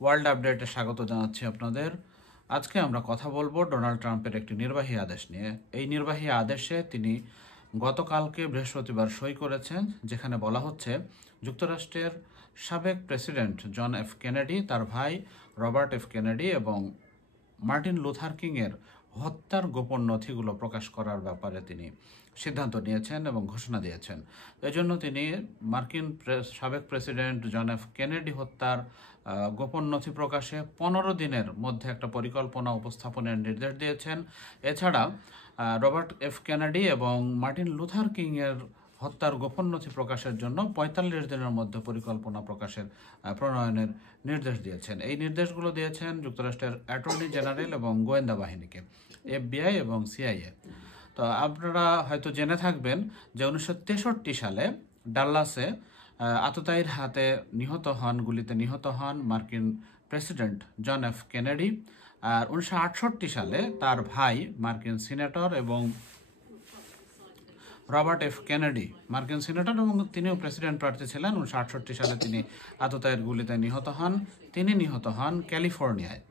World আপডেটে স্বাগত জানাচ্ছি আপনাদের। আজকে আমরা কথা বলবো ডোনাল্ড ট্রাম্পের একটি নির্বাহী আদেশ নিয়ে। এই নির্বাহী আদেশে তিনি গতকালকে বৃহস্পতিবার সই করেছেন, যেখানে বলা হচ্ছে যুক্তরাষ্ট্রের সাবেক প্রেসিডেন্ট জন এফ কেনেডি, তার ভাই রবার্ট এফ কেনেডি এবং মার্টিন লুথার কিংয়ের হত্যার গোপন নথিগুলো প্রকাশ করার ব্যাপারে তিনি সিদ্ধান্ত নিয়েছেন এবং ঘোষণা দিয়েছেন। এজন্য তিনি সাবেক প্রেসিডেন্ট জন এফ কেনেডি হত্যার গোপন নথি প্রকাশে 15 দিনের মধ্যে একটা পরিকল্পনা উপস্থাপনের নির্দেশ দিয়েছেন। এছাড়া রবার্ট এফ কেনেডি এবং মার্টিন লুথার কিংয়ের হত্যার গোপন নথি প্রকাশের জন্য 45 দিনের মধ্যে পরিকল্পনা প্রণয়নের নির্দেশ দিয়েছেন। এই নির্দেশগুলো দিয়েছেন যুক্তরাষ্ট্রের অ্যাটর্নি জেনারেল এবং গোয়েন্দা বাহিনীকে, এফবিআই এবং সিআইএ। তো আপনারা হয়তো জেনে থাকবেন যে 1963 সালে ডাল্লাসে আততায়ীর হাতে গুলিতে নিহত হন মার্কিন প্রেসিডেন্ট জন এফ কেনেডি। আর 1968 সালে তার ভাই মার্কিন সিনেটর এবং রবার্ট এফ কেনেডি, মার্কিন সিনেটর এবং তিনিও প্রেসিডেন্ট প্রার্থী ছিলেন। 1968 সালে তিনি আততায়ীর গুলিতে নিহত হন। তিনি নিহত হন ক্যালিফোর্নিয়ায়।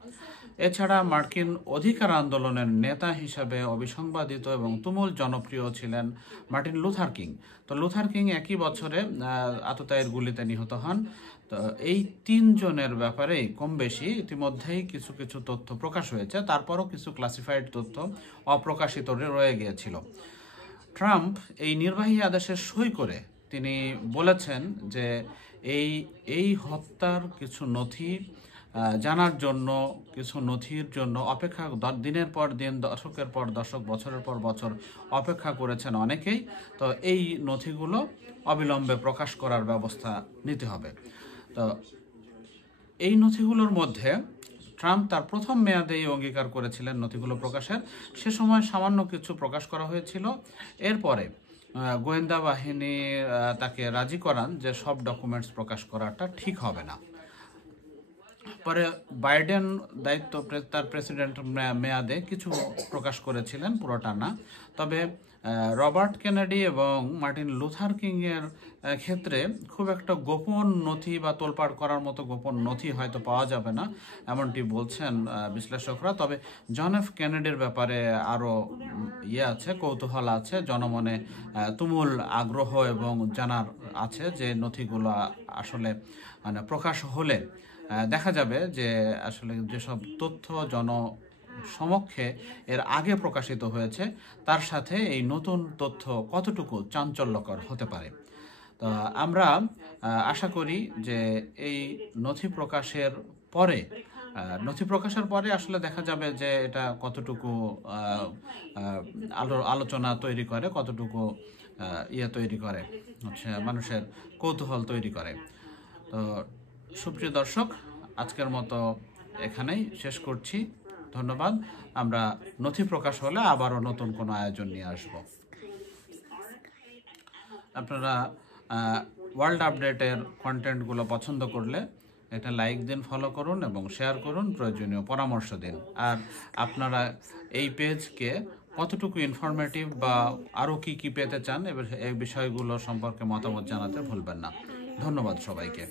এছাড়া মার্কিন অধিকার আন্দোলনের নেতা হিসাবে অবিসংবাদিত এবং তুমুল জনপ্রিয় ছিলেন মার্টিন লুথার কিং। তো লুথার কিং একই বছরে আততায়ীর গুলিতে নিহত হন। তো এই তিনজনের ব্যাপারেই কম বেশি ইতিমধ্যেই কিছু কিছু তথ্য প্রকাশ হয়েছে, তারপরও কিছু ক্লাসিফাইড তথ্য অপ্রকাশিত রয়ে গিয়েছিল। ট্রাম্প এই নির্বাহী আদেশে সই করে তিনি বলেছেন যে এই হত্যার কিছু নথি জানার জন্য, কিছু নথির জন্য অপেক্ষা দিনের পর দিন, দশকের পর দশক, বছরের পর বছর অপেক্ষা করেছেন অনেকেই। তো এই নথিগুলো অবিলম্বে প্রকাশ করার ব্যবস্থা নিতে হবে। তো এই নথিগুলোর মধ্যে ট্রাম্প তার প্রথম মেয়াদেই অঙ্গীকার করেছিলেন নথিগুলো প্রকাশের। সে সময় সামান্য কিছু প্রকাশ করা হয়েছিল। এরপরে গোয়েন্দা বাহিনী তাকে রাজি করান যে সব ডকুমেন্টস প্রকাশ করাটা ঠিক হবে না। পরে বাইডেন তার প্রেসিডেন্ট মেয়াদে কিছু প্রকাশ করেছিলেন, পুরোটা না। তবে রবার্ট কেনেডি এবং মার্টিন লুথার কিংয়ের ক্ষেত্রে খুব একটা গোপন নথি বা তোলপাড় করার মতো গোপন নথি হয়তো পাওয়া যাবে না, এমনটি বলছেন বিশ্লেষকরা। তবে জন এফ কেনেডির ব্যাপারে আরও আছে, কৌতূহল আছে, জনমনে তুমুল আগ্রহ এবং জানার আছে যে নথিগুলো আসলে প্রকাশ হলে দেখা যাবে যে আসলে যেসব তথ্য সমক্ষে এর আগে প্রকাশিত হয়েছে তার সাথে এই নতুন তথ্য কতটুকু চাঞ্চল্যকর হতে পারে। তো আমরা আশা করি যে এই নথি প্রকাশের পরে আসলে দেখা যাবে যে এটা কতটুকু আলোচনা তৈরি করে, কতটুকু তৈরি করে, মানুষের কৌতূহল তৈরি করে। তো সুপ্রিয় দর্শক, আজকের মতো এখানেই শেষ করছি। ধন্যবাদ। আমরা নথি প্রকাশ হলে আবারও নতুন কোনো আয়োজন নিয়ে আসব। আপনারা ওয়ার্ল্ড আপডেটের কন্টেন্টগুলো পছন্দ করলে এটা লাইক দিন, ফলো করুন এবং শেয়ার করুন, প্রয়োজনীয় পরামর্শ দিন। আর আপনারা এই পেজকে কতটুকু ইনফরমেটিভ বা আরও কি পেতে চান এই বিষয়গুলো সম্পর্কে মতামত জানাতে ভুলবেন না। ধন্যবাদ সবাইকে।